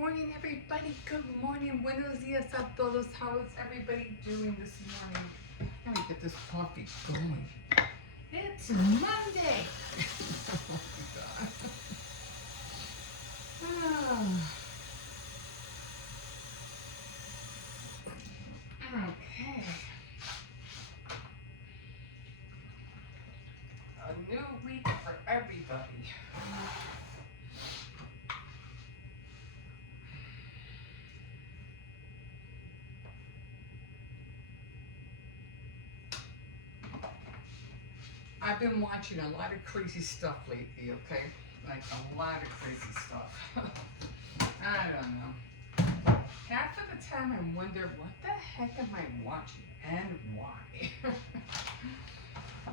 morning, everybody. Good morning. Buenos dias a todos. How is everybody doing this morning? Let me get this coffee going. It's Monday. Okay. A new week for everybody. I've been watching a lot of crazy stuff lately, okay? Like a lot of crazy stuff. I don't know. Half of the time I wonder, what the heck am I watching and why?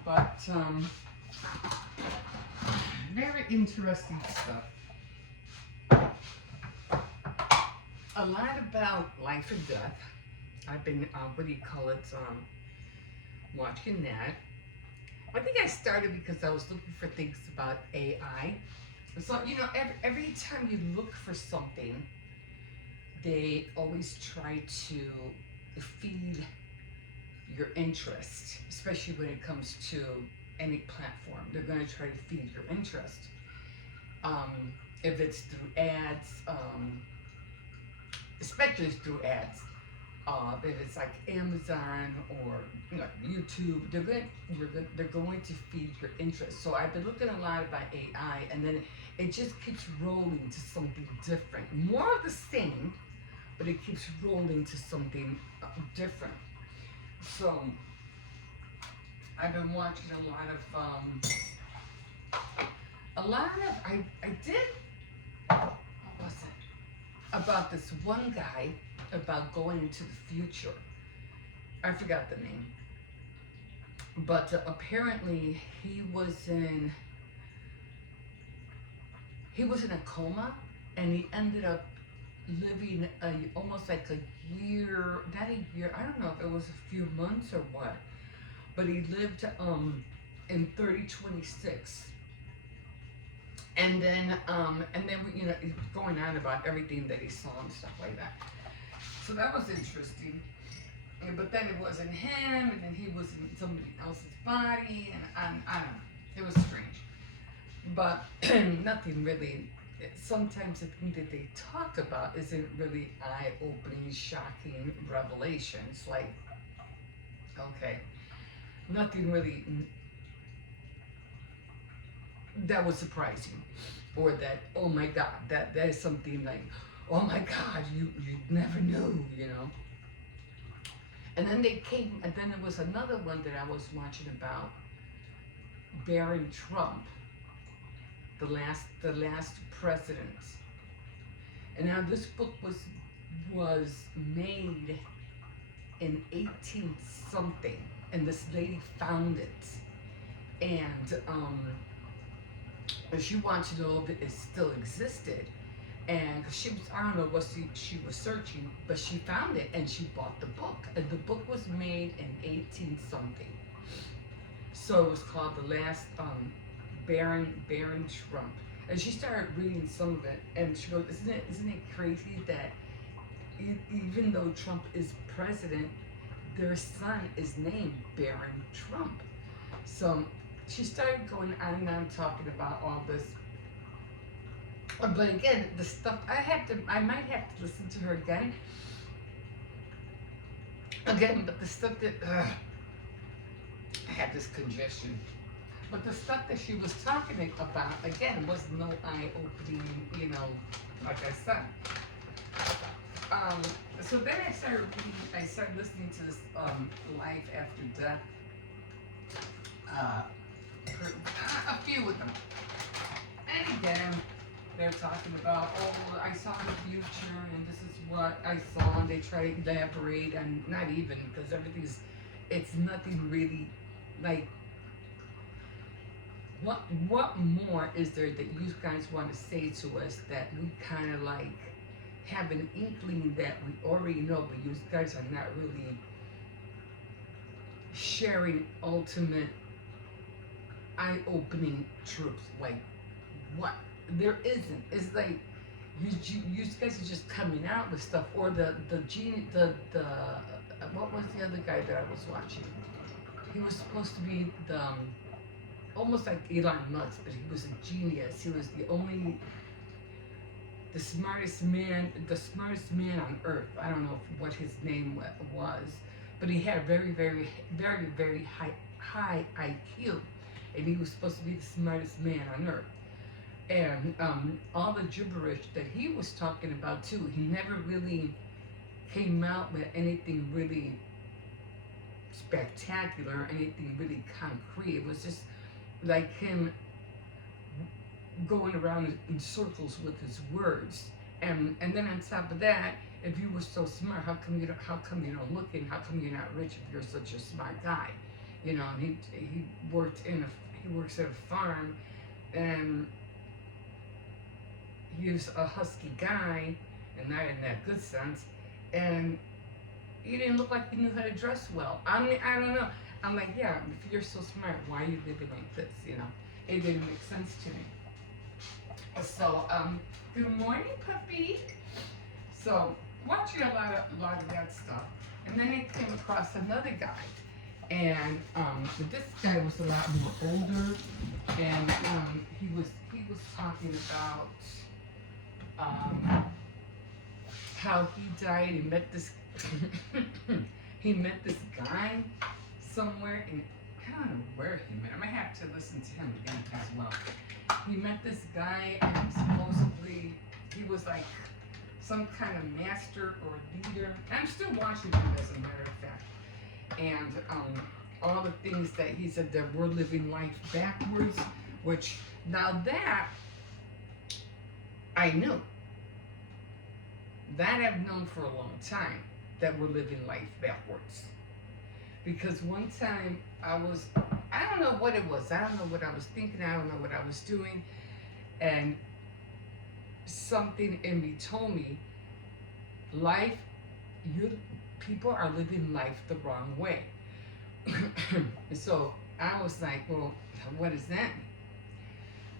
But, very interesting stuff. A lot about life and death. I've been, watching that. I think I started because I was looking for things about AI. So, every time you look for something, they always try to feed your interest, especially when it comes to any platform. They're going to try to feed your interest. If it's through ads, especially through ads. If it's like Amazon or YouTube, they're going to feed your interest. So I've been looking a lot about AI, and then it just keeps rolling to something different, more of the same, but it keeps rolling to something different. So I've been watching I did, what was it? About this one guy about going into the future. I forgot the name. But apparently he was in a coma, and he ended up living almost like a year, not a year, I don't know if it was a few months or what, but he lived in 3026. And then going on about everything that he saw and stuff like that. So that was interesting. But then it wasn't him, and then he was in somebody else's body, and I don't know. It was strange. But nothing really. Sometimes the thing that they talk about isn't really eye-opening, shocking revelations. Like, okay, nothing really that was surprising, or that, oh my God, that is something like, oh my God, you never knew. And then there was another one that I was watching about Barron Trump, the last president. And now this book was made in 18 something, and this lady found it, and she wanted to know if it still existed. And she was, I don't know what she was searching, but she found it and she bought the book. And the book was made in 18 something. So it was called The Last Barron Trump. And she started reading some of it, and she goes, isn't it crazy that even though Trump is president, their son is named Barron Trump. So she started going on and on talking about all this. But again, the stuff I might have to listen to her again. But the stuff that I had this congestion. But the stuff that she was talking about again was no eye-opening, like I said. So then I started listening to this Life After Death. A few of them. And again, they're talking about, oh, I saw the future, and this is what I saw, and they try to elaborate, and not even, because it's nothing really, like, what more is there that you guys want to say to us that we kind of like have an inkling that we already know, but you guys are not really sharing ultimate eye-opening truths? Like, what? There isn't. It's like you guys are just coming out with stuff, or the genie, what was the other guy that I was watching? He was supposed to be the almost like Elon Musk, but he was a genius. He was the smartest man on earth. I don't know what his name was, but he had a very high IQ, and he was supposed to be the smartest man on earth. And all the gibberish that he was talking about too, he never really came out with anything really spectacular, anything really concrete. It was just like him going around in circles with his words. And then on top of that, if you were so smart, how come you don't look it? How come you're not rich if you're such a smart guy? You know, and he works at a farm, and he was a husky guy, and not in that good sense, and he didn't look like he knew how to dress well. I mean, I don't know. I'm like, yeah, if you're so smart, why are you living like this? You know, it didn't make sense to me. So, good morning, puppy. So, watching a lot of that stuff, and then I came across another guy, and this guy was a lot more older, and he was talking about how he died and met this he met this guy somewhere, and I don't know where he met him. I have to listen to him again as well. He met this guy, and supposedly he was like some kind of master or leader. I'm still watching him, as a matter of fact. And all the things that he said, that we're living life backwards, which now that I knew. That I've known for a long time, that we're living life backwards. Because one time I don't know what it was. I don't know what I was thinking. I don't know what I was doing. And something in me told me, people are living life the wrong way. So I was like, well, what does that mean?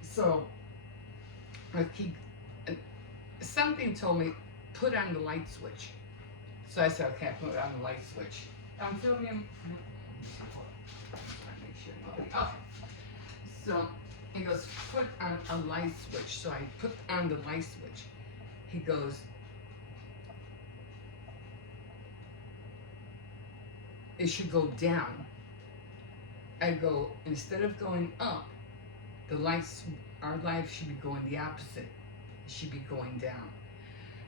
So something told me, put on the light switch. So I said, okay, I put on the light switch. I'm filming. Okay. So he goes, put on a light switch. So I put on the light switch. He goes, it should go down. I go, instead of going up, our life should be going the opposite. It should be going down.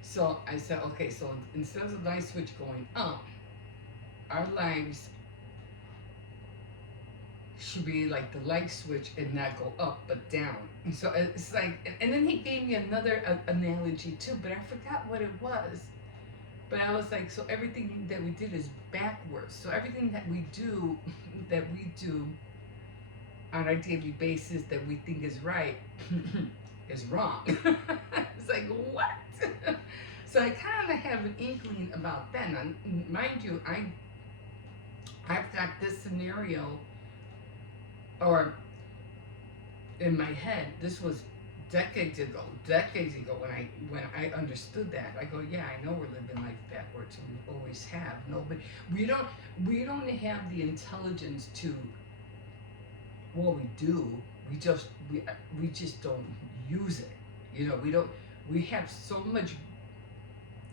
So I said, okay, so instead of the light switch going up, our lives should be like the light switch and not go up but down. And so it's like, and then he gave me another analogy too, but I forgot what it was. But I was like, so everything that we did is backwards. So everything that we do on our daily basis that we think is right is wrong. It's like, what? So I kind of have an inkling about that. Now, mind you, I've got this scenario, or in my head, this was decades ago when I understood that. I go, yeah, I know we're living life backwards, and we always have. No, but we don't have the intelligence to. Well, we do. We just don't use it. You know, we don't. We have so much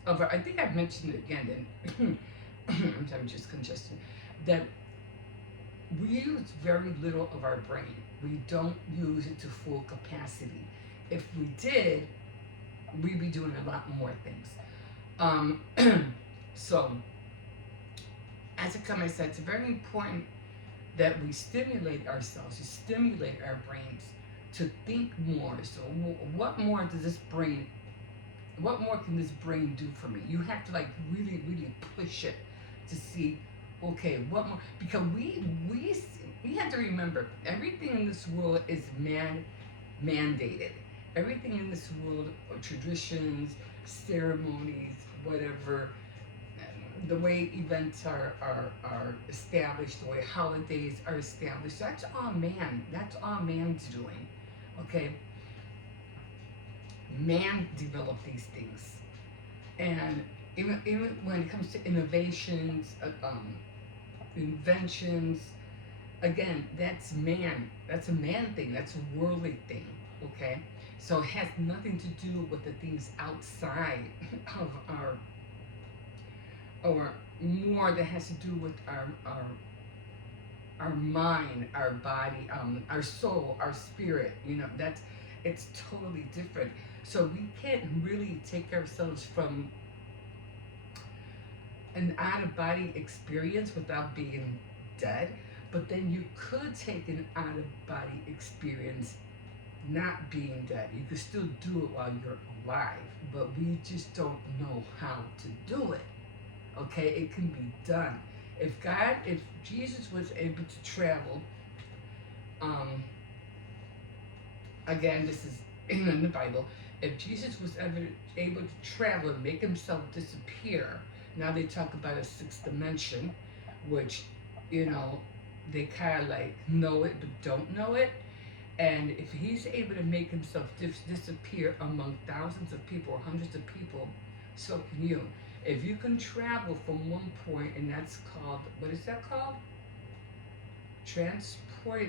of I think I've mentioned it again, and I'm just congested, that we use very little of our brain. We don't use it to full capacity. If we did, we'd be doing a lot more things. So, as I said, it's very important that we stimulate ourselves, we stimulate our brains to think more. So what more can this brain do for me? You have to like really push it to see, okay, what more, because we have to remember, everything in this world is mandated. Everything in this world, traditions, ceremonies, whatever, the way events are established, the way holidays are established, that's all man's doing. Okay. Man developed these things, and even when it comes to innovations, inventions, again, that's man. That's a man thing. That's a worldly thing. Okay, so it has nothing to do with the things outside of or more that has to do with our mind, our body, our soul, our spirit. That's it's totally different. So we can't really take ourselves from an out of body experience without being dead. But then you could take an out of body experience not being dead. You could still do it while you're alive, but we just don't know how to do it. Okay, it can be done. If Jesus was able to travel, um, again, this is in the Bible. If Jesus was ever able to travel and make himself disappear, now they talk about a sixth dimension, which, you know, they kind of like know it but don't know it. And if he's able to make himself disappear among thousands of people or hundreds of people, so can you. If you can travel from one point, and that's called, what is that called?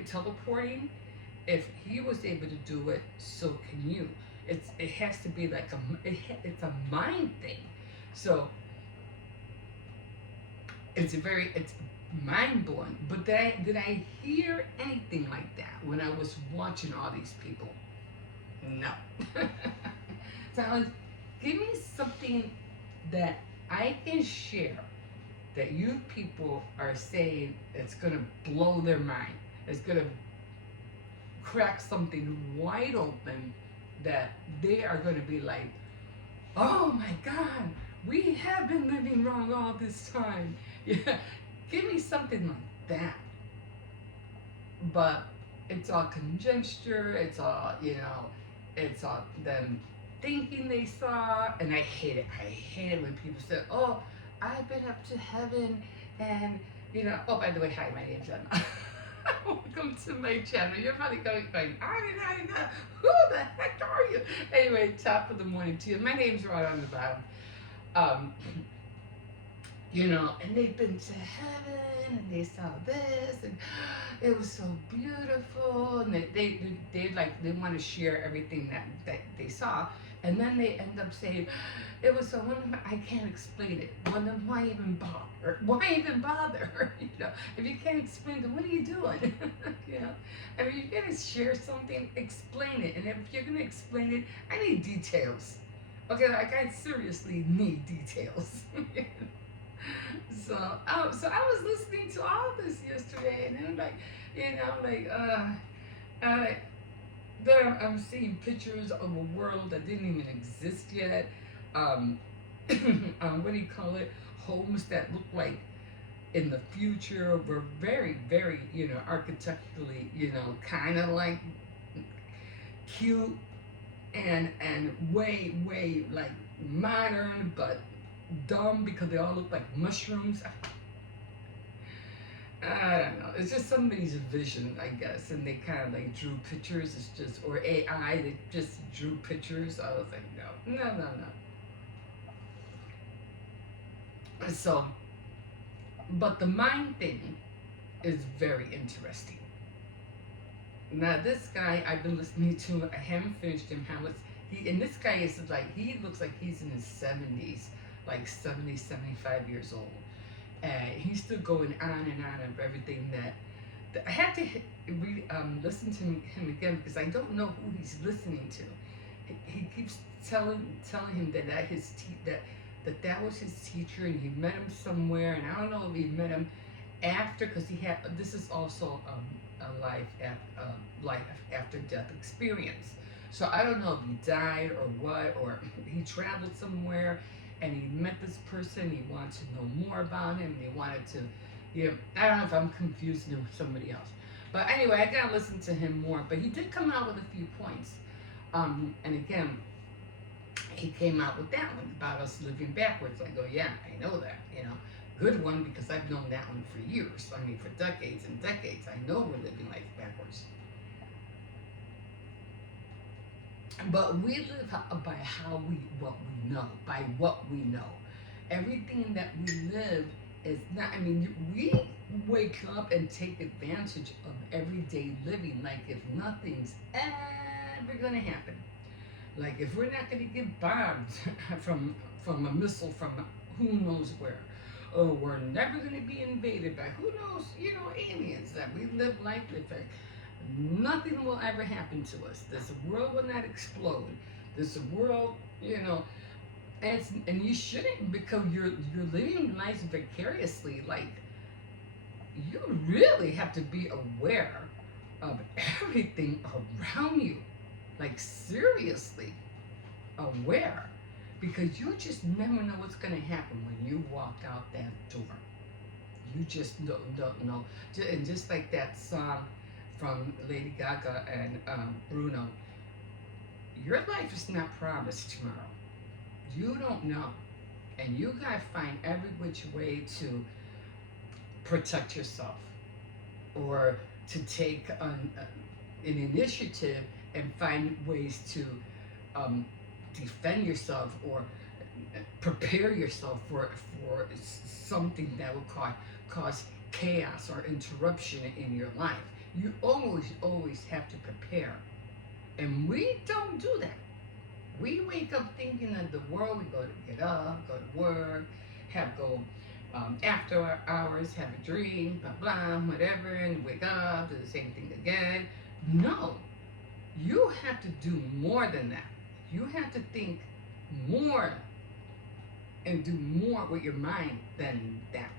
Teleporting. If he was able to do it, so can you. It has to be like it's a mind thing. So it's mind blowing. But did I hear anything like that when I was watching all these people? No. So I was, give me something that I can share that you people are saying it's gonna blow their mind. It's gonna crack something wide open that they are gonna be like, oh my God, we have been living wrong all this time. Yeah, give me something like that. But it's all conjecture. It's all It's all them thinking they saw, and I hate it. I hate it when people say, "Oh, I've been up to heaven," and Oh, by the way, hi, my name's Emma. Welcome to my channel. You're probably going, I know. Who the heck are you? Anyway, top of the morning to you. My name's right on the bottom. Um, and they've been to heaven and they saw this and it was so beautiful, and they want to share everything that they saw, and then they end up saying it was so wonderful, I can't explain it. Well, then why even bother? Why even bother? If you can't explain it, what are you doing? you know I mean, you're gonna share something, explain it. And if you're gonna explain it, I need details. Okay, like I seriously need details. So I was listening to all of this yesterday, and then uh, there I'm seeing pictures of a world that didn't even exist yet. Um, what do you call it? Homes that look like in the future were very, very, architecturally, kind of like cute and way, way like modern, but dumb because they all look like mushrooms. I don't know. It's just somebody's vision, I guess, and they kind of like drew pictures. It's just or AI. They just drew pictures. I was like, no, no, no, no. So, but the mind thing is very interesting. Now, this guy I've been listening to, I haven't finished him. And this guy is like, he looks like he's in his 70s, like 70, 75 years old. And he's still going on and on of everything that I have to listen to him again because I don't know who he's listening to. He keeps telling him that was his teacher, and he met him somewhere, and I don't know if he met him after, because he had, this is also a life after death experience. So I don't know if he died or what, or he traveled somewhere and he met this person. He wanted to know more about him. He wanted to, I don't know if I'm confusing him with somebody else. But anyway, I gotta listen to him more. But he did come out with a few points. And again, he came out with that one about us living backwards. I go, yeah, I know that, Good one, because I've known that one for years. I mean, for decades and decades. I know we're living life backwards. But we live by how we what we know, by what we know. Everything that we live is not. I mean, we wake up and take advantage of everyday living like if nothing's ever gonna happen. Like if we're not gonna get bombed from a missile from who knows where. Or we're never gonna be invaded by who knows, aliens. That we live life with it. Nothing will ever happen to us. This world will not explode. This world, and you shouldn't, because you're living life vicariously. Like you really have to be aware of everything around you. Like seriously aware, because you just never know what's going to happen when you walk out that door. You just don't know. And just like that song from Lady Gaga and Bruno, your life is not promised tomorrow. You don't know. And you got to find every which way to protect yourself, or to take an initiative and find ways to defend yourself, or prepare yourself for something that will cause chaos or interruption in your life. You always have to prepare. And we don't do that. We wake up thinking that the world, we go to get up, go to work, go after hours, have a drink, blah, blah, whatever, and wake up, do the same thing again. No, you have to do more than that. You have to think more and do more with your mind than that.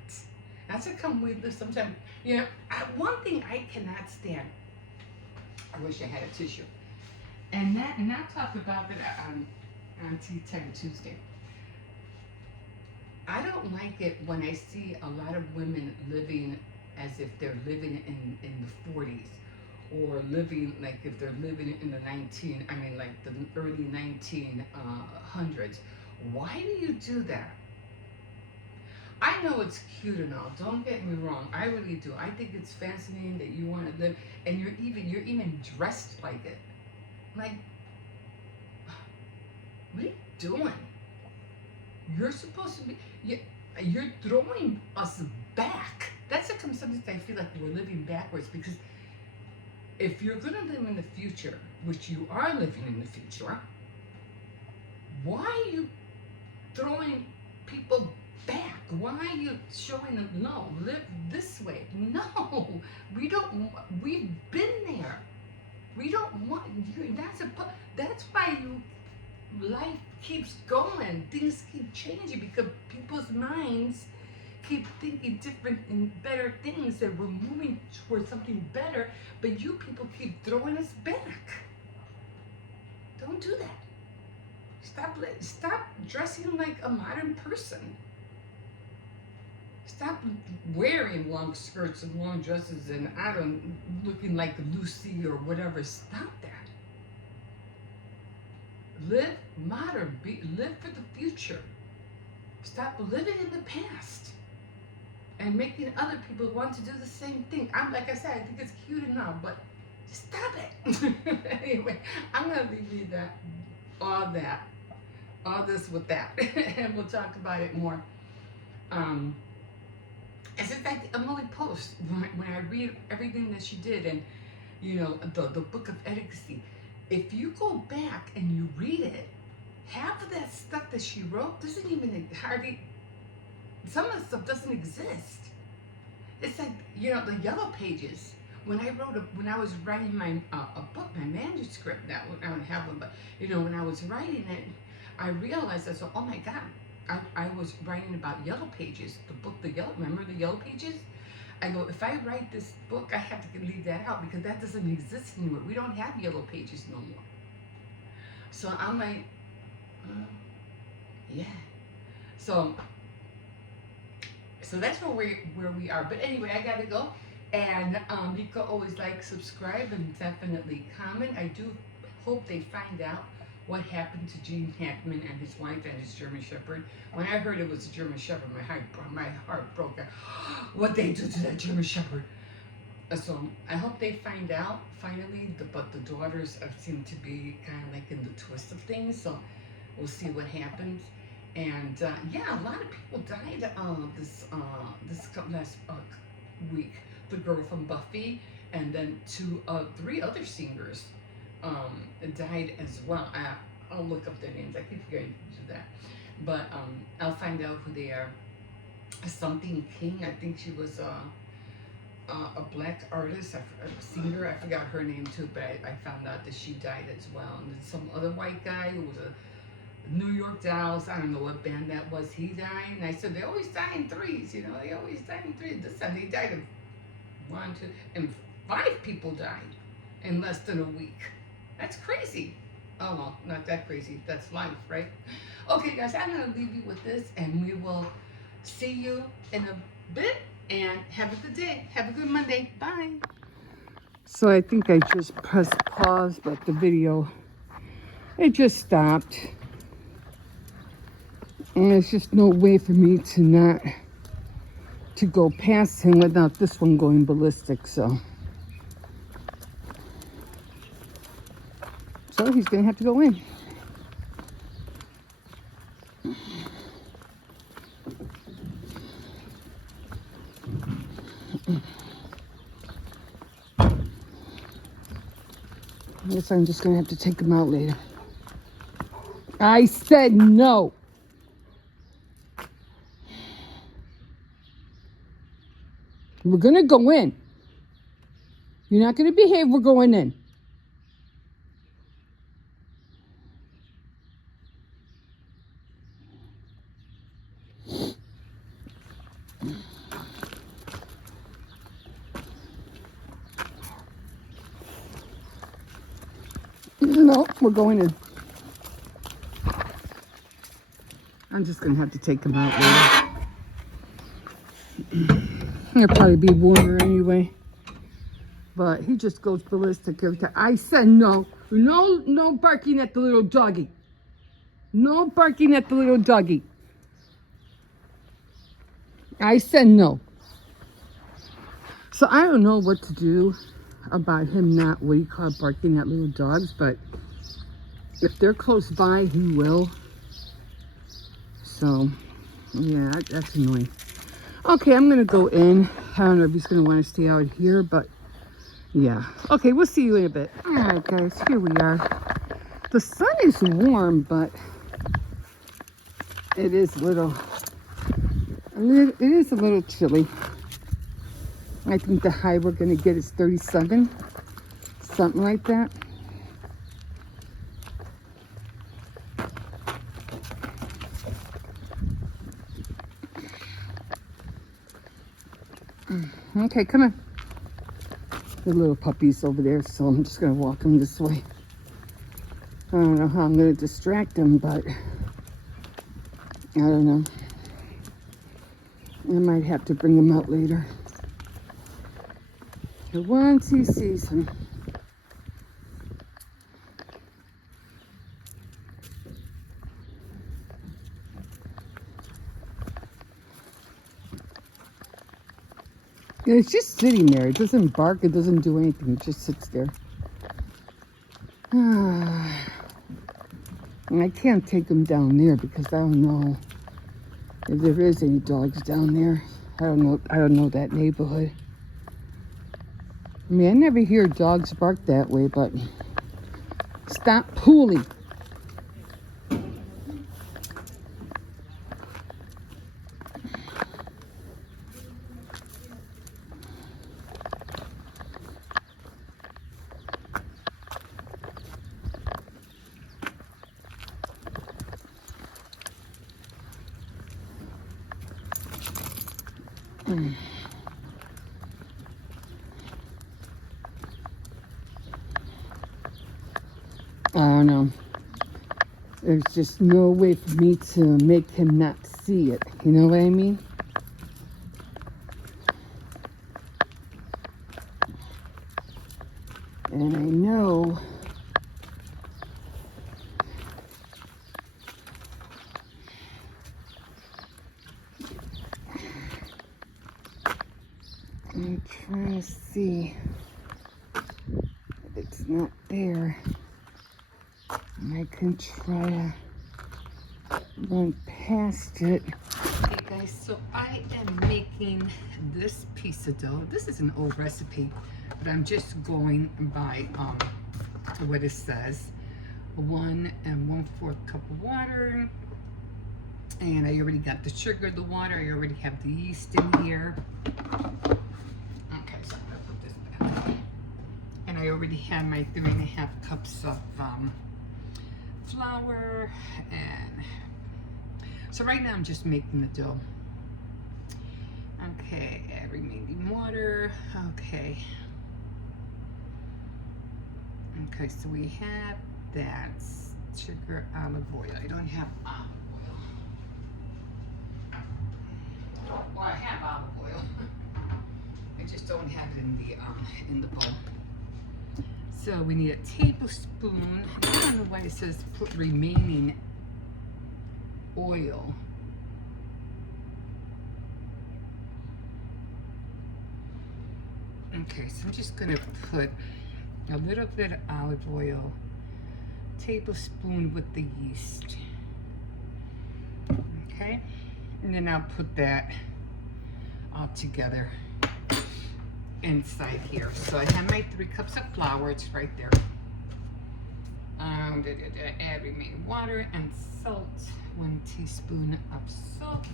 That's how come we live sometimes. One thing I cannot stand, I wish I had a tissue, and I'll talk about it on Tea Time Tuesday. I don't like it when I see a lot of women living as if they're living in the 40s, or living like if they're living in the early 1900s. Why do you do that? I know it's cute and all. Don't get me wrong. I really do. I think it's fascinating that you want to live, and you're even dressed like it. Like, what are you doing? You're supposed to be. You're throwing us back. That's sometimes I feel like we're living backwards, because if you're going to live in the future, which you are living in the future, why are you throwing people back? Why are you showing them, no, live this way? No, we don't. We've been there. We don't want you. That's why life keeps going. Things keep changing, because people's minds keep thinking different and better things, and we're moving towards something better. But you people keep throwing us back. Don't do that. Stop dressing like a modern person. Stop wearing long skirts and long dresses and looking like Lucy or whatever. Stop that. Live modern. Live for the future. Stop living in the past and making other people want to do the same thing. Like I said, I think it's cute enough, but stop it. Anyway, I'm gonna leave you all this with that, and we'll talk about it more. It's just like Emily Post, when I read everything that she did, and the book of Etiquette. If you go back and you read it, half of that stuff that she wrote doesn't even hardly. Some of the stuff doesn't exist. It's like the yellow pages. When I was writing my a book, my manuscript. Now I don't have one, but when I was writing it, I realized, I said, oh my God, I was writing about yellow pages. The book, remember the yellow pages? I go, if I write this book, I have to leave that out, because that doesn't exist anymore. We don't have yellow pages no more. So I'm like, yeah. So that's where we are. But anyway, I gotta go. And you can always subscribe, and definitely comment. I do hope they find out what happened to Gene Hackman and his wife and his German Shepherd. When I heard it was a German Shepherd, my heart broke out. What they do to that German Shepherd? So I hope they find out finally. But the daughters seem to be kind of like in the twist of things. So we'll see what happens. And yeah, a lot of people died this last week. The girl from Buffy, and then three other singers died as well. I'll look up their names. I keep forgetting to do that, but I'll find out who they are. Something King. I think she was a black artist, a singer. I forgot her name too, but I found out that she died as well. And then some other white guy who was a New York Dolls. I don't know what band that was. He died, and I said they always die in threes. You know, they always die in threes. This time they died of one, two, and five people died in less than a week. That's crazy. Oh well, not that crazy. That's life, right? Okay, guys, I'm gonna leave you with this, and we will see you in a bit. And have a good day. Have a good Monday. Bye. So I think I just pressed pause, but the video, it just stopped. And there's just no way for me to go past him without this one going ballistic. So he's gonna have to go in. I guess I'm just gonna have to take him out later. I said no. We're gonna go in. You're not gonna behave, we're going in. No, we're going in. I'm just gonna have to take him out later. He'll probably be warmer anyway. But he just goes ballistic every time. I said no. No barking at the little doggy. No barking at the little doggy. I said no. So I don't know what to do about him not, what you call barking at little dogs, but if they're close by, he will. So, yeah, that's annoying. Okay, I'm going to go in. I don't know if he's going to want to stay out here, but yeah. Okay, we'll see you in a bit. All right, guys, here we are. The sun is warm, but it is a little chilly. I think the high we're going to get is 37, something like that. Okay, come on. The little puppy's over there, so I'm just going to walk him this way. I don't know how I'm going to distract him, but I don't know. I might have to bring him out later. But once he sees him. It's just sitting there. It doesn't bark. It doesn't do anything. It just sits there. And I can't take him down there because I don't know if there is any dogs down there. I don't know that neighborhood. I mean, I never hear dogs bark that way, but stop pooling. I don't know. There's just no way for me to make him not see it. You know what I mean? And I know I'm trying Let's see. If it's not there, I can try to run past it. Okay guys, so I am making this piece of dough. This is an old recipe, but I'm just going by what it says. 1 1/4 cup of water. And I already got the sugar, the water. I already have the yeast in here. Okay, so I'm gonna put this back. And I already have my 3.5 cups of flour. And so right now I'm just making the dough. Okay, add remaining water. Okay. Okay, so we have that sugar, olive oil. I don't have olive oil. Well, I have olive oil. I just don't have it in the bowl. So we need a tablespoon. I don't know why it says put remaining oil. Okay, so I'm just gonna put a little bit of olive oil, tablespoon with the yeast. Okay, and then I'll put that all together inside here. So I have my 3 cups of flour, it's right there. Add remaining water and salt, 1 teaspoon of salt.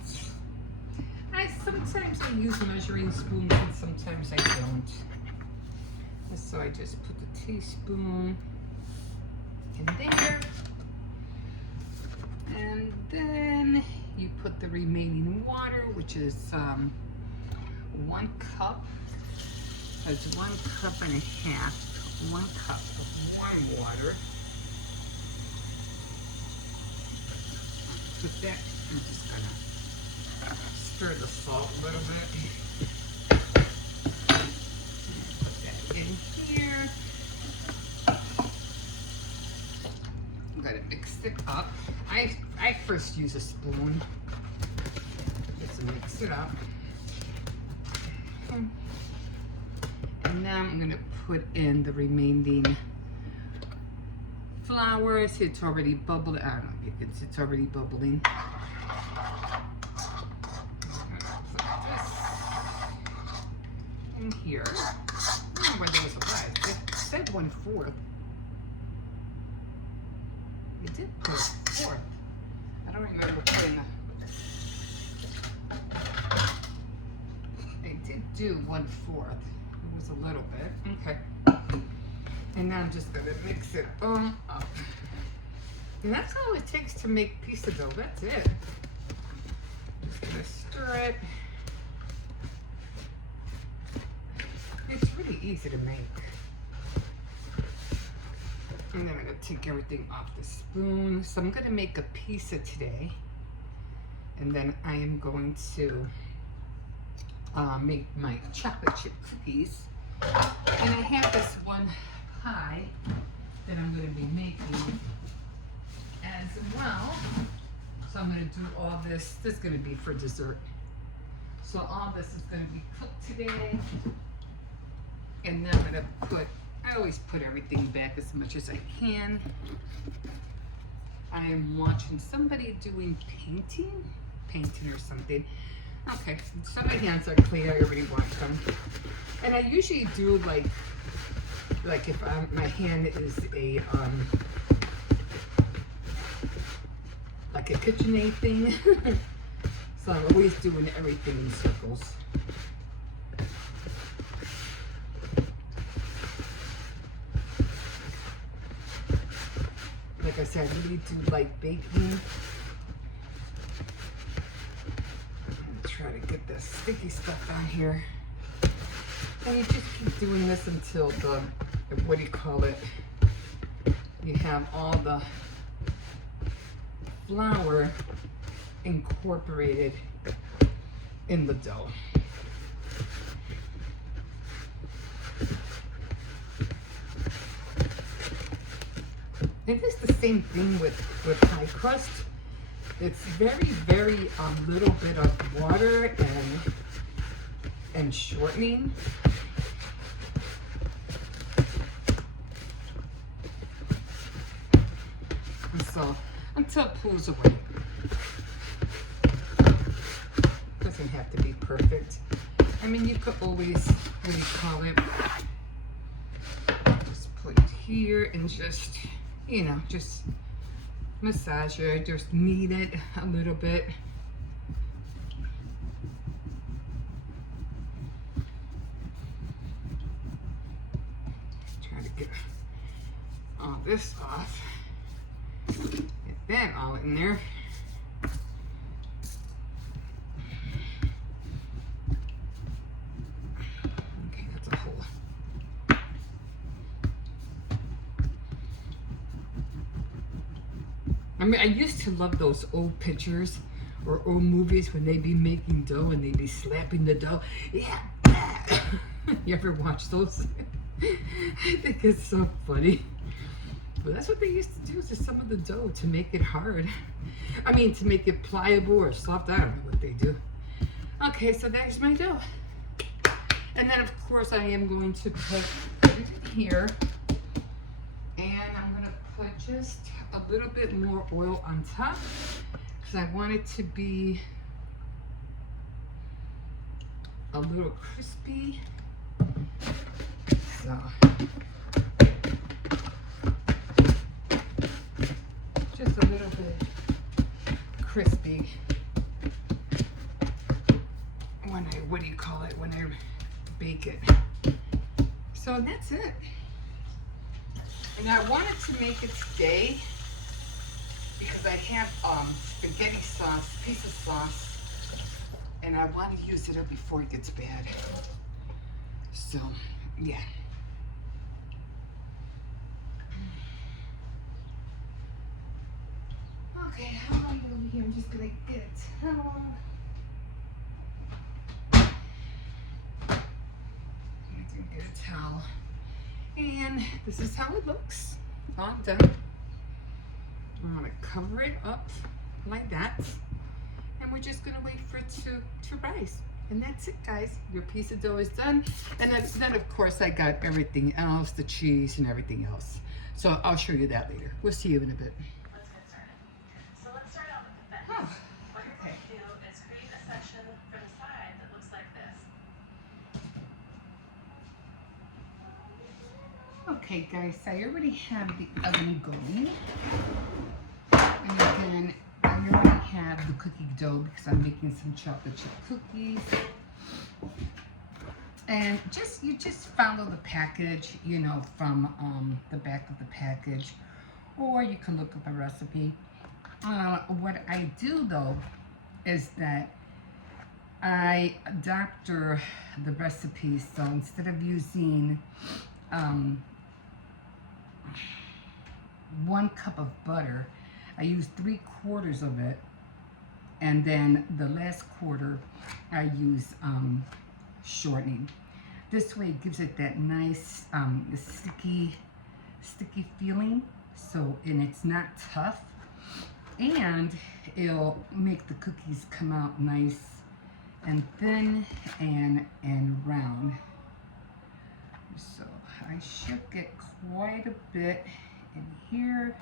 Sometimes I use measuring spoons and sometimes I don't. So I just put the teaspoon in there. And then you put the remaining water, which is 1 cup. That's 1.5 cups. 1 cup of warm water. With that, I'm just gonna stir the salt a little bit. Put that in here. I'm gonna mix it up. I first use a spoon just to mix it up. And now I'm gonna put in the remaining flour. See, it's already bubbling. I don't know if you can see, it's already bubbling. In here. I don't know whether it was a right. It said 1/4. It did put 1/4. I don't remember putting it did do 1/4. It was a little bit. Okay. And now I'm just gonna mix it all up. And that's all it takes to make pizza dough. That's it. Just gonna stir it. It's really easy to make. And then I'm gonna take everything off the spoon. So I'm gonna make a pizza today. And then I am going to make my chocolate chip cookies. And I have this one pie that I'm gonna be making as well. So I'm gonna do all this. This is gonna be for dessert. So all this is gonna be cooked today. And then I'm gonna put, I always put everything back as much as I can. I am watching somebody doing painting or something. Okay, so my hands are clean, I already washed them. And I usually do like if my hand is a, like a KitchenAid thing. So I'm always doing everything in circles. Like I said, I really do like baking. Try to get the sticky stuff on here. And you just keep doing this until the, what do you call it? You have all the flour incorporated in the dough. It is the same thing with pie crust. It's very little bit of water and shortening. So until it pulls away. Doesn't have to be perfect. I mean, you could always, what do you call it? Just put it here and just, you know, just massage it. Just knead it a little bit. Try to get all this off. Get that all in there. Okay, that's a hole. I mean, I used to love those old pictures or old movies when they'd be making dough and they'd be slapping the dough. Yeah. You ever watch those? I think it's so funny. But that's what they used to do to some of the dough to make it hard. I mean, to make it pliable or soft. I don't know what they do. Okay, so there's my dough. And then, of course, I am going to put it here. And I'm going to put just a little bit more oil on top because I want it to be a little crispy. So just a little bit crispy when I, what do you call it, when I bake it. So that's it. And I wanted to make it stay because I have spaghetti sauce, pizza sauce, and I want to use it up before it gets bad. So, yeah. Okay, how about you over here? I'm just gonna get a towel. I'm gonna get a towel. And this is how it looks. All done. I'm gonna cover it up like that. And we're just gonna wait for it to rise. And that's it, guys. Your piece of dough is done. And then of course I got everything else, the cheese and everything else. So I'll show you that later. We'll see you in a bit. Let's get started. So let's start out with the fence. What you're going to do is create a section for the side that looks like this. Okay, guys, so I already have the oven going. And then I already have the cookie dough because I'm making some chocolate chip cookies. And you just follow the package, you know, from the back of the package, or you can look up a recipe. What I do though is that I doctor the recipe. So instead of using 1 cup of butter, I use 3/4 of it, and then the last quarter I use shortening. This way it gives it that nice sticky feeling. So, and it's not tough, and it'll make the cookies come out nice and thin and round. So I should get quite a bit in here.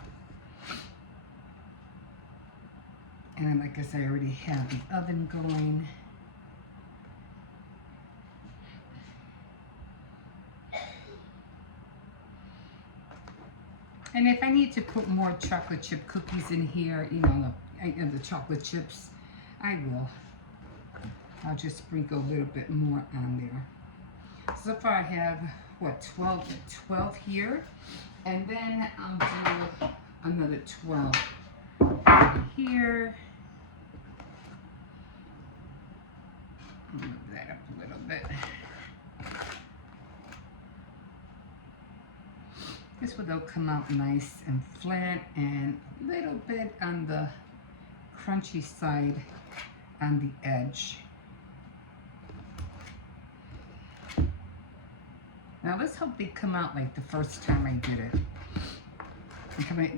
And then, like I said, I already have the oven going. And if I need to put more chocolate chip cookies in here, you know, the chocolate chips, I will. I'll just sprinkle a little bit more on there. So far I have, what, 12 here. And then I'll do another 12 here. Move that up a little bit. This will come out nice and flat and a little bit on the crunchy side on the edge. Now let's hope they come out like the first time I did it.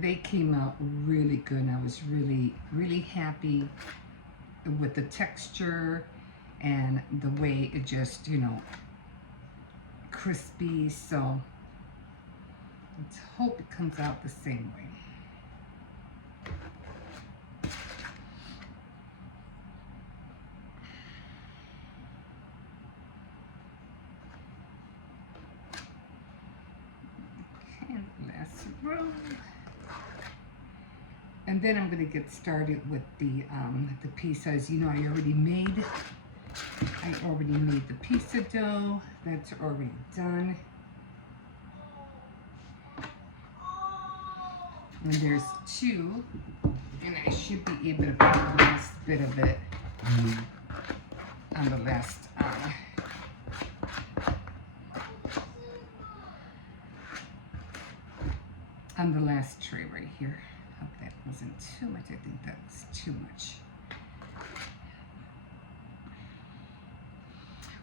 They came out really good, and I was really, really happy with the texture and the way it just, you know, crispy. So let's hope it comes out the same way. roll. And then I'm gonna get started with the pizzas. You know, I already made the pizza dough. That's already done. And there's 2, and I should be able to put the last bit of it on the last tray right here. Hope that wasn't too much. I think that was too much.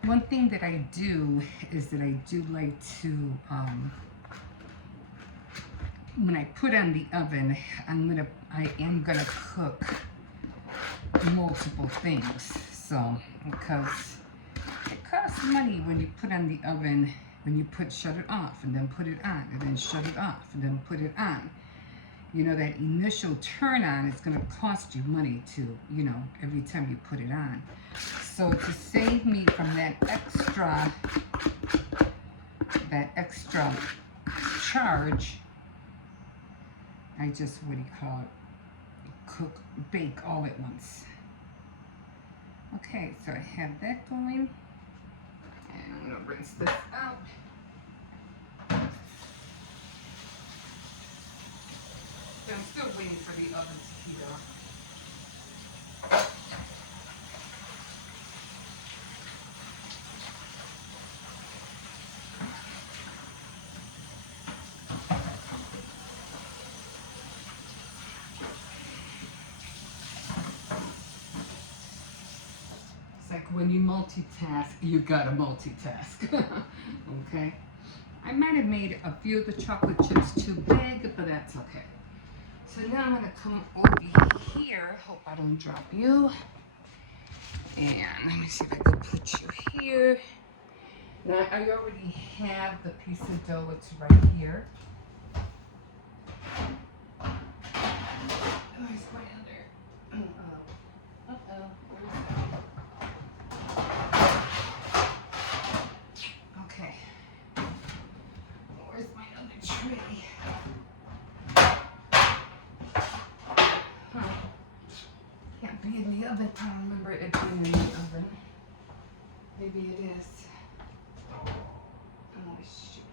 One thing that I do is that I do like to, when I put on the oven, I am gonna cook multiple things. So, because it costs money when you put on the oven, when you shut it off and then put it on and then shut it off and then put it on. You know, that initial turn on is gonna cost you money to, you know, every time you put it on. So to save me from that extra charge, I just, what do you call it, bake all at once. Okay, so I have that going, and I'm gonna rinse this out. I'm still waiting for the oven to heat up. It's like when you multitask, you gotta multitask. Okay? I might have made a few of the chocolate chips too big, but that's okay. So now I'm gonna come over here. Hope I don't drop you. And let me see if I can put you here. Now I already have the piece of dough. It's right here. Where's my other? Okay. Where's my other tray? Can't be in the oven. I don't remember it being in the oven. Maybe it is. Oh shoot.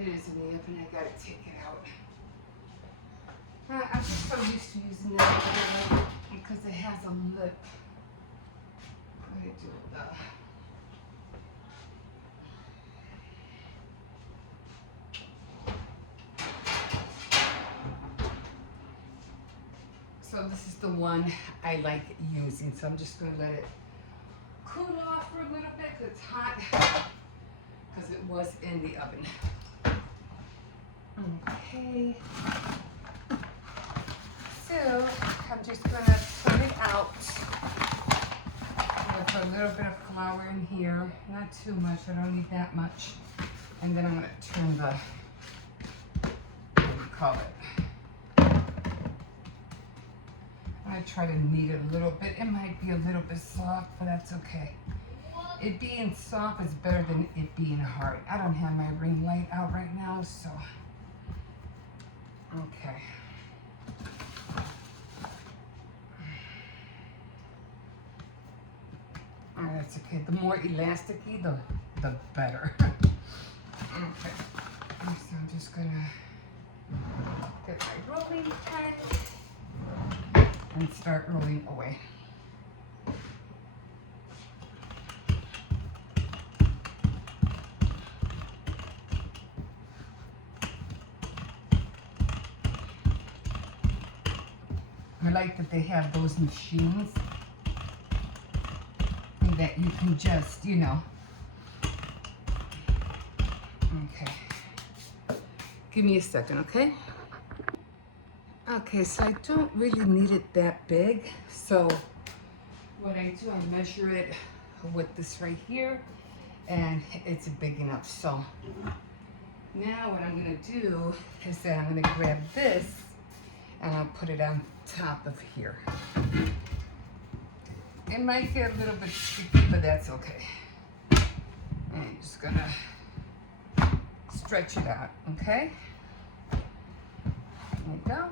It is in the oven. I gotta take it out. I'm just so used to using that because it has a lip. What do I do with that? So this is the one I like using. So I'm just going to let it cool off for a little bit. It's hot because it was in the oven. Okay. So I'm just going to put it out. I'm going to put a little bit of flour in here. Not too much. I don't need that much. And then I'm going to turn the, what do you call it? I try to knead it a little bit. It might be a little bit soft, but that's okay. It being soft is better than it being hard. I don't have my ring light out right now, so. Okay. Oh, that's okay. The more elasticy, the better. Okay. So I'm just gonna get my rolling pin and start rolling away. I like that they have those machines that you can just, you know. Okay. Give me a second, okay? Okay, so I don't really need it that big. So what I do, I measure it with this right here, and it's big enough. So now what I'm gonna do is that I'm gonna grab this and I'll put it on top of here. It might get a little bit sticky, but that's okay. And I'm just gonna stretch it out, okay? There you go.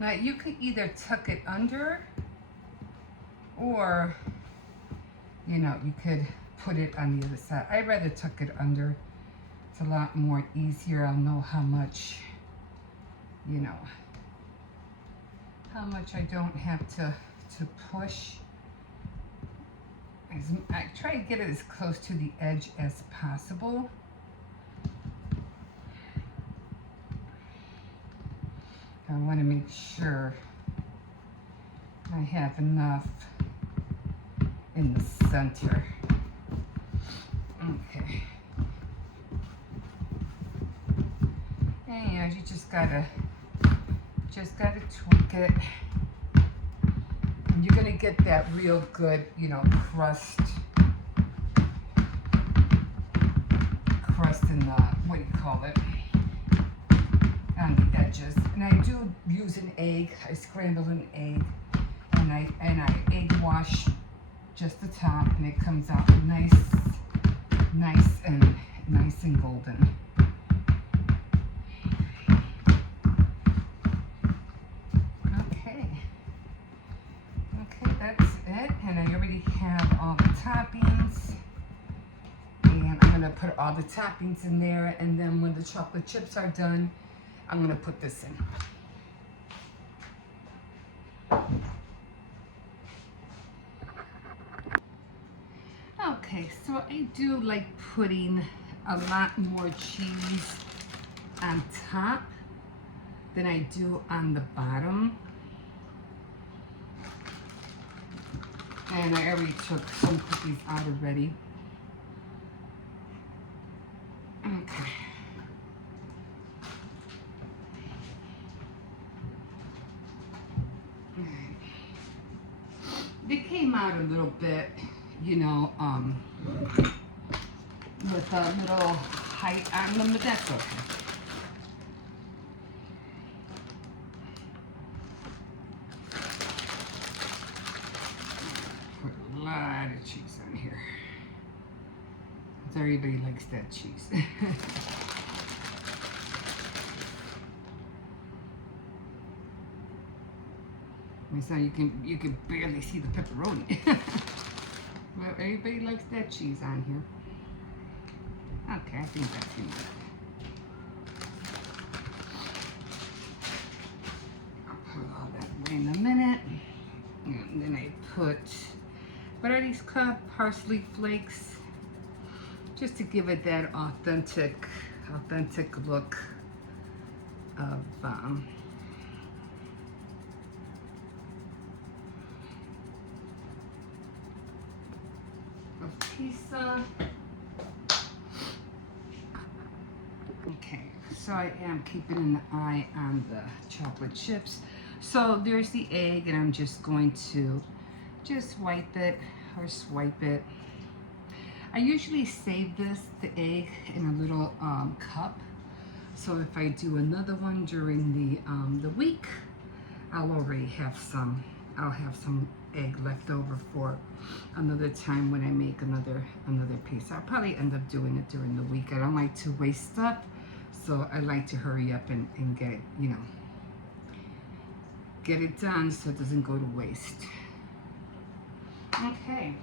Now you could either tuck it under or, you know, you could put it on the other side. I'd rather tuck it under. It's a lot more easier. I'll know how much, you know, how much I don't have to push. I try to get it as close to the edge as possible. I want to make sure I have enough in the center. Okay. And you just gotta tweak it. And you're gonna get that real good, you know, crust in the, what do you call it, on the edges. And I do use an egg. I scramble an egg, and I egg wash just the top, and it comes out nice and golden. Okay, that's it. And I already have all the toppings. And I'm gonna put all the toppings in there, and then when the chocolate chips are done, I'm gonna put this in. Okay, so I do like putting a lot more cheese on top than I do on the bottom. And I already took some cookies out already. Okay. They came out a little bit, you know, with a little height on them, but that's okay. Put a lot of cheese on here. Everybody likes that cheese. So you can barely see the pepperoni. Well, everybody likes that cheese on here. Okay, I think that's enough. I'll put all that away in a minute. And then I put, what are these called? Parsley flakes. Just to give it that authentic look of pizza. Okay, so I am keeping an eye on the chocolate chips. So there's the egg, and I'm just going to just wipe it or swipe it. I usually save the egg in a little cup. So if I do another one during the week, I'll already have some. I'll have some egg left over for another time when I make another piece. I'll probably end up doing it during the week. I don't like to waste stuff, so I like to hurry up and get, you know, get it done so it doesn't go to waste. Okay.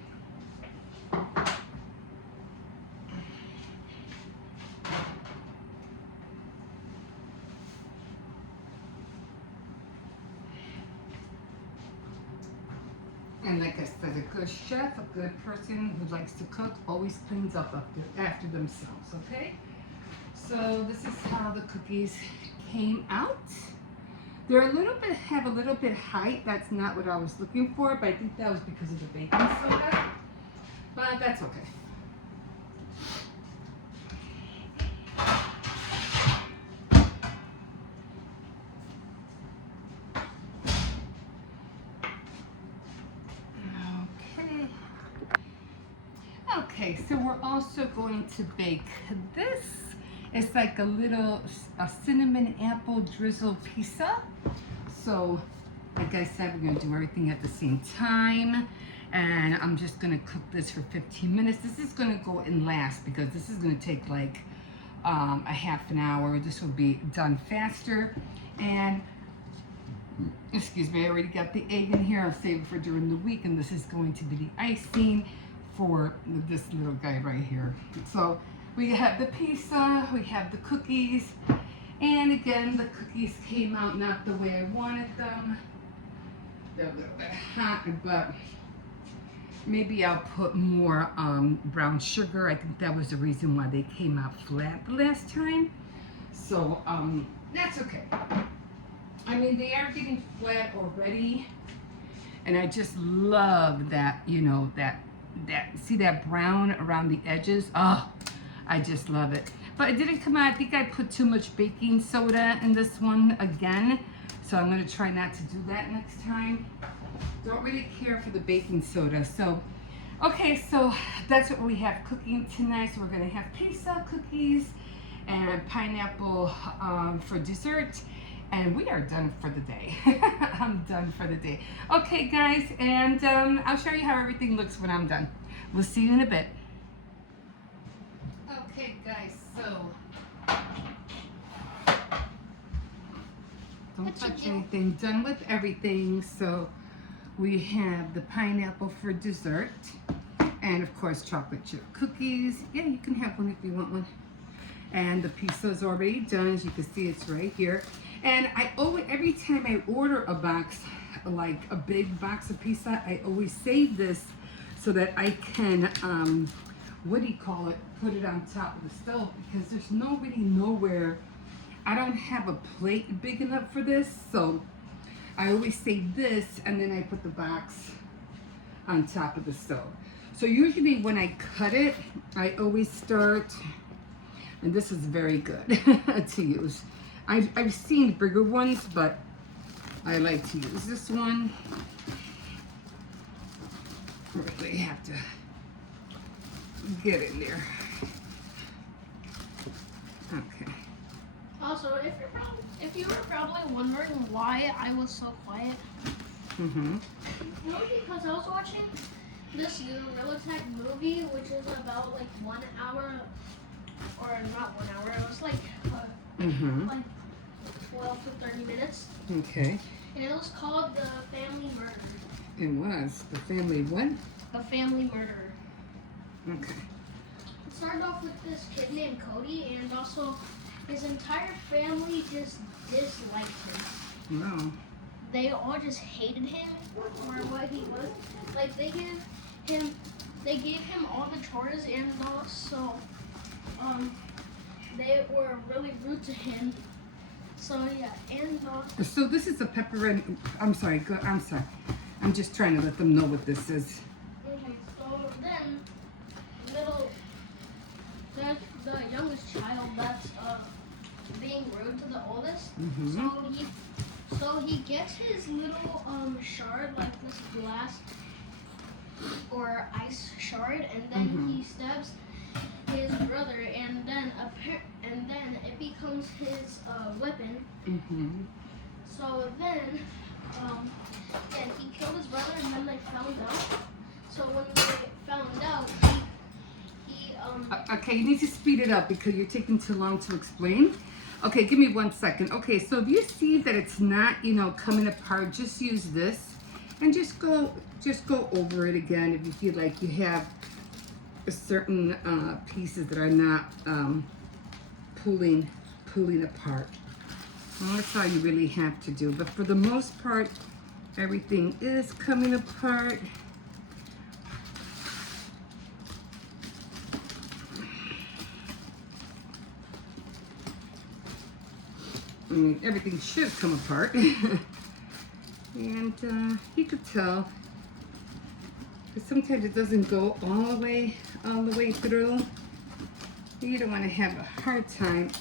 And like I said, a good chef, a good person who likes to cook, always cleans up after themselves, okay? So this is how the cookies came out. They're have a little bit height. That's not what I was looking for, but I think that was because of the baking soda. But that's okay. Okay, so we're also going to bake this. It's like a cinnamon apple drizzle pizza. So, like I said, we're gonna do everything at the same time. And I'm just gonna cook this for 15 minutes. This is gonna go in last because this is gonna take like a half an hour. This will be done faster. And excuse me, I already got the egg in here. I'll save it for during the week, and this is going to be the icing for this little guy right here. So we have the pizza, we have the cookies, and again, the cookies came out not the way I wanted them. They're a little bit hot, but maybe I'll put more brown sugar. I think that was the reason why they came out flat the last time. So that's okay. I mean, they are getting flat already, and I just love that, you know, that see that brown around the edges. Oh, I just love it. But it didn't come out. I think I put too much baking soda in this one again, so I'm going to try not to do that next time. Don't really care for the baking soda. So okay, so that's what we have cooking tonight. So we're going to have pizza, cookies, and pineapple for dessert. And we are done for the day. I'm done for the day. Okay, guys, and I'll show you how everything looks when I'm done. We'll see you in a bit. Okay, guys, so don't touch anything. Done with everything. So we have the pineapple for dessert, and of course chocolate chip cookies. Yeah, you can have one if you want one. And the pizza is already done. As you can see, it's right here. And I always, every time I order a box, like a big box of pizza, I always save this so that I can, what do you call it, put it on top of the stove, because there's nowhere, I don't have a plate big enough for this, so I always save this and then I put the box on top of the stove. So usually when I cut it, I always start, and this is very good to use. I've seen bigger ones, but I like to use this one. Really have to get in there. Okay. Also, if you were probably wondering why I was so quiet, no, because I was watching this Gorilla Tag movie, which is about like 1 hour, or not 1 hour. It was like like 12 to 30 minutes. Okay. And it was called The Family Murder. It was the family what? The Family Murder. Okay. It started off with this kid named Cody, and also his entire family just disliked him. Wow. They all just hated him for what he was. Like they gave him all the chores, and also they were really rude to him. So yeah, and So this is a pepperoni. I'm sorry. I'm sorry. I'm just trying to let them know what this is. okay, so then the youngest child that's being rude to the oldest. So he gets his little shard, like this glass or ice shard, and then he stabs his brother, and then it becomes his weapon. So then he killed his brother, and then they found out. So when they found out, he Okay, you need to speed it up because you're taking too long to explain. Okay, give me 1 second. Okay, so if you see that it's not, you know, coming apart, just use this and just go over it again if you feel like you have certain pieces that are not pulling apart. Well, that's all you really have to do. But for the most part, everything is coming apart. I mean, everything should come apart. And you could tell, because sometimes it doesn't go all the way through. You don't want to have a hard time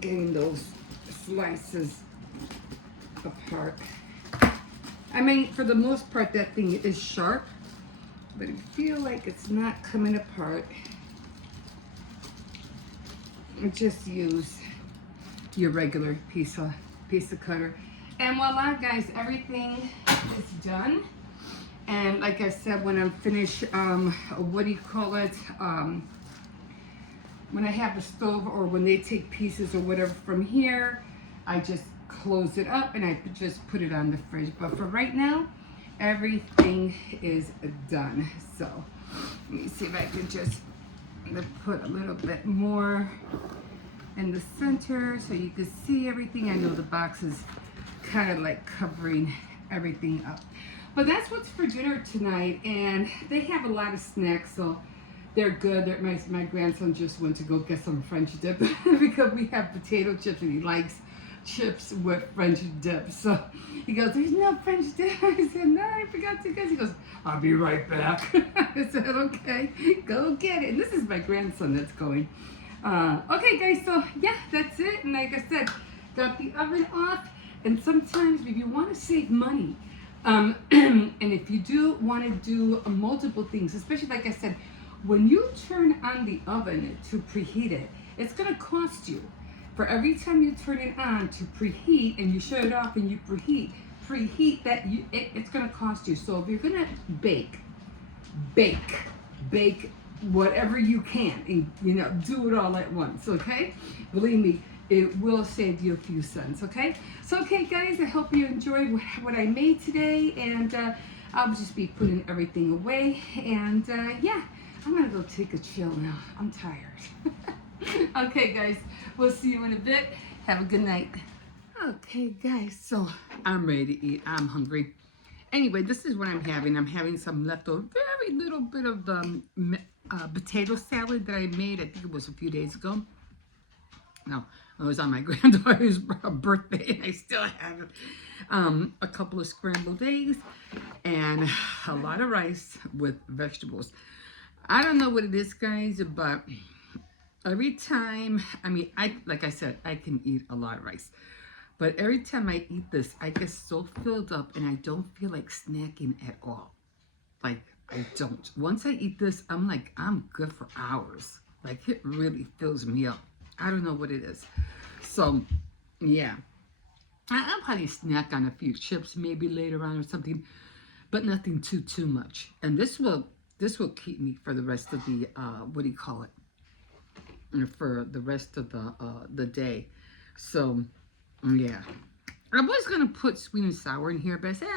getting those slices apart. I mean, for the most part, that thing is sharp, but if you feel like it's not coming apart, just use your regular pizza cutter. And voila, guys, everything is done. And like I said, when I'm finished, what do you call it? when I have the stove or when they take pieces or whatever from here, I just close it up and I just put it on the fridge. But for right now, everything is done. So let me see if I can just put a little bit more in the center so you can see everything. I know the box is kind of like covering everything up. But that's what's for dinner tonight, and they have a lot of snacks, so they're good. My grandson just went to go get some French dip because we have potato chips and he likes chips with French dip. So he goes, there's no French dip. I said, no, I forgot to get it. He goes, I'll be right back. I said, okay, go get it. And this is my grandson that's going. Okay, guys, so yeah, that's it. And like I said, got the oven off. And sometimes if you want to save money, and if you do want to do multiple things, especially like I said, when you turn on the oven to preheat it, it's going to cost you. For every time you turn it on to preheat and you shut it off and you preheat that, it's going to cost you. So if you're going to bake whatever you can, and do it all at once, okay? Believe me, it will save you a few cents, okay? So, okay, guys, I hope you enjoyed what I made today, and I'll just be putting everything away, and yeah, I'm gonna go take a chill now. I'm tired. Okay, guys, we'll see you in a bit. Have a good night. Okay, guys, so I'm ready to eat. I'm hungry. Anyway, this is what I'm having. I'm having some leftover, very little bit of the potato salad that I made. I think it was a few days ago. No, it was on my granddaughter's birthday, and I still have it. A couple of scrambled eggs and a lot of rice with vegetables. I don't know what it is, guys, but every time, like I said, I can eat a lot of rice. But every time I eat this, I get so filled up and I don't feel like snacking at all. Like, I don't. Once I eat this, I'm good for hours. Like, it really fills me up. I don't know what it is. So, yeah. I'll probably snack on a few chips maybe later on or something, but nothing too much. And this will keep me for the rest of the, for the rest of the day. So, yeah. I was going to put sweet and sour in here, but I said,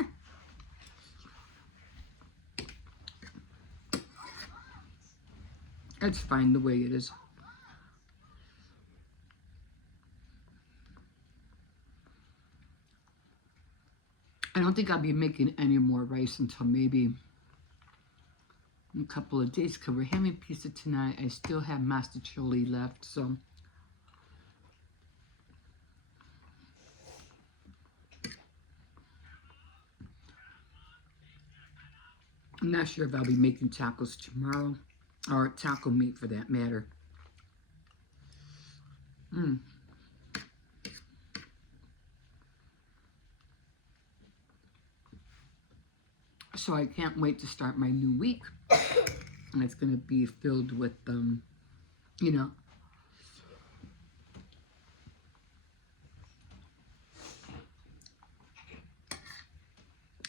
it's fine the way it is. I don't think I'll be making any more rice until maybe in a couple of days because we're having pizza tonight. I still have masticholi left, so I'm not sure if I'll be making tacos tomorrow or taco meat for that matter. So I can't wait to start my new week. And it's going to be filled with,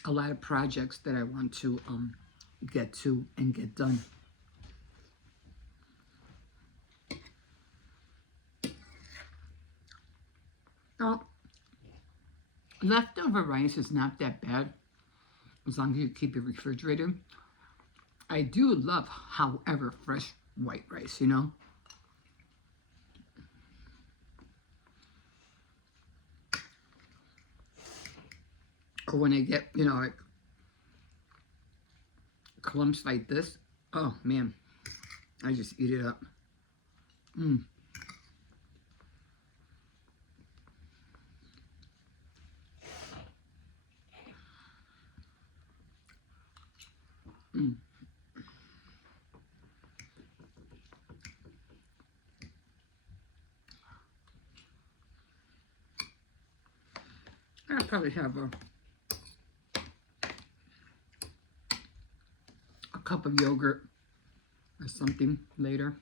a lot of projects that I want to get to and get done. Now, leftover rice is not that bad as long as you keep it refrigerated. I do love, however, fresh white rice, Or when I get, like clumps like this, oh man, I just eat it up. I'll probably have a cup of yogurt or something later.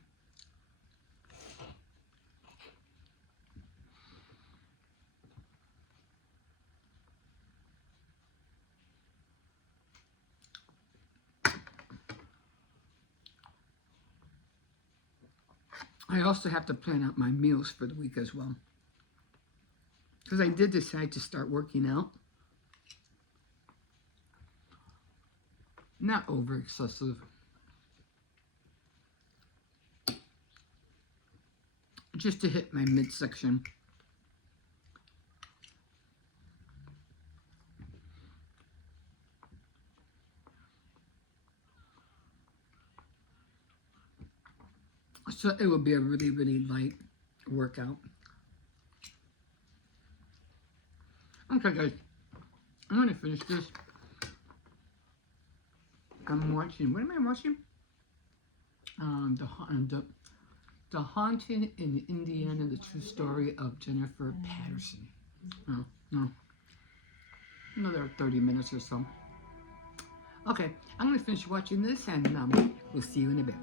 I also have to plan out my meals for the week as well. Because I did decide to start working out. Not over excessive. Just to hit my midsection. So it will be a really, really light workout. Okay, guys. I'm going to finish this. I'm watching, what am I watching? The Haunting in Indiana, the true story of Jennifer Patterson. No. Another 30 minutes or so. Okay, I'm going to finish watching this and we'll see you in a bit.